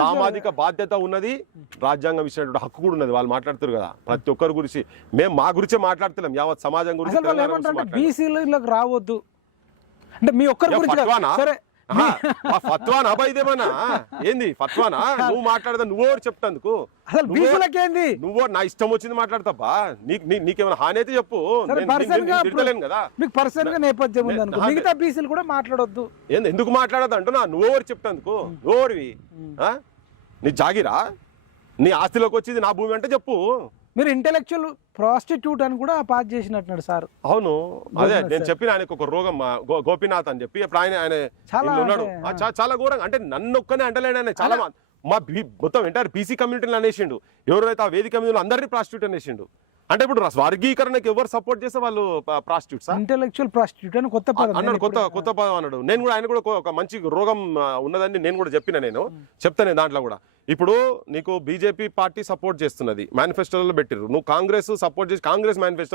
సామాజిక బాధ్యత ఉన్నది రాజ్యాంగం ఇచ్చినటువంటి హక్కు కూడా ఉన్నది. వాళ్ళు మాట్లాడుతారు కదా. ప్రతి ఒక్కరి గురించి. మేము మా గురించే మాట్లాడుతున్నాం. యావత్ సమాజం గురించి అసలు వాళ్ళు తెలంగాణ గురించి ఏమంటారంటే మాట్లాడలేం. బీసీలు ఇళ్ళకి రావద్దు. అంటే మీ ఒక్కరి గురించి? సరే ఫత్వానా అబ్బా ఇదేమన్నా? ఏంది ఫత్వానా? నువ్వు మాట్లాడదా నువ్వు చెప్తాందుకు. అసలు నువ్వు- బీసీలకేంది? నువ్వు నా ఇష్టం వచ్చింది మాట్లాడతాబ్బా. నీకు నీ- నీకేమైనా హాని అయితే చెప్పు. తిడతలేను కదా. మీకు పర్సన్గా నేపథ్యం ఉంది అనుకో. నా- మిగతా బీసీలు కూడా మాట్లాడొద్దు. ఏంది ఎందుకు మాట్లాడదు అంటున్నా? నువ్వు ఎవరు చెప్తాందుకు నువ్వు ఎవరివి ఆ? నీ జాగిరా? నీ ఆస్తిలోకి వచ్చింది నా భూమి అంటే చెప్పు. మీరు ఇంటెలెక్చువల్ ప్రాస్టిట్యూట్ అని కూడా పాస్ చేసినట్టున్నాడు సార్. అవును. అదే నేను. చెప్పిన ఆయనకు ఒక రోగం గోపీనాథ్ అని చెప్పి ఇప్పుడు ఆయన ఆయన ఉన్నాడు. చాలా ఘోరంగా అంటే నన్ను ఒక్కనే అంటలేడు ఆయన చాలా మా- మొత్తం ఎంటైర్ బీసీ కమ్యూనిటీని అనేసిండు. ఎవరైతే ఆ వేదిక మీద అందరినీ ప్రాస్టిట్యూట్ అనేసిండు. అంటే ఇప్పుడు వర్గీకరణకి ఎవరు సపోర్ట్ చేస్తే వాళ్ళు ప్రాస్టిట్యూట్స్ ఇంటెలెక్చువల్ ప్రాస్టిట్యూట్ అని కొత్త పదం. అన్నాడు నేను కొత్త కొత్త పదం అన్నాడు. నేను కూడా ఆయన కూడా ఒక- మంచి రోగం ఉన్నదని నేను కూడా చెప్పిన నేను. చెప్తాను దాంట్లో కూడా. ఇప్పుడు నీకు బీజేపీ పార్టీ సపోర్ట్ చేస్తున్నది. మేనిఫెస్టోలో పెట్టిర్రు. నువ్వు కాంగ్రెస్ సపోర్ట్ చేసి కాంగ్రెస్ మేనిఫెస్టో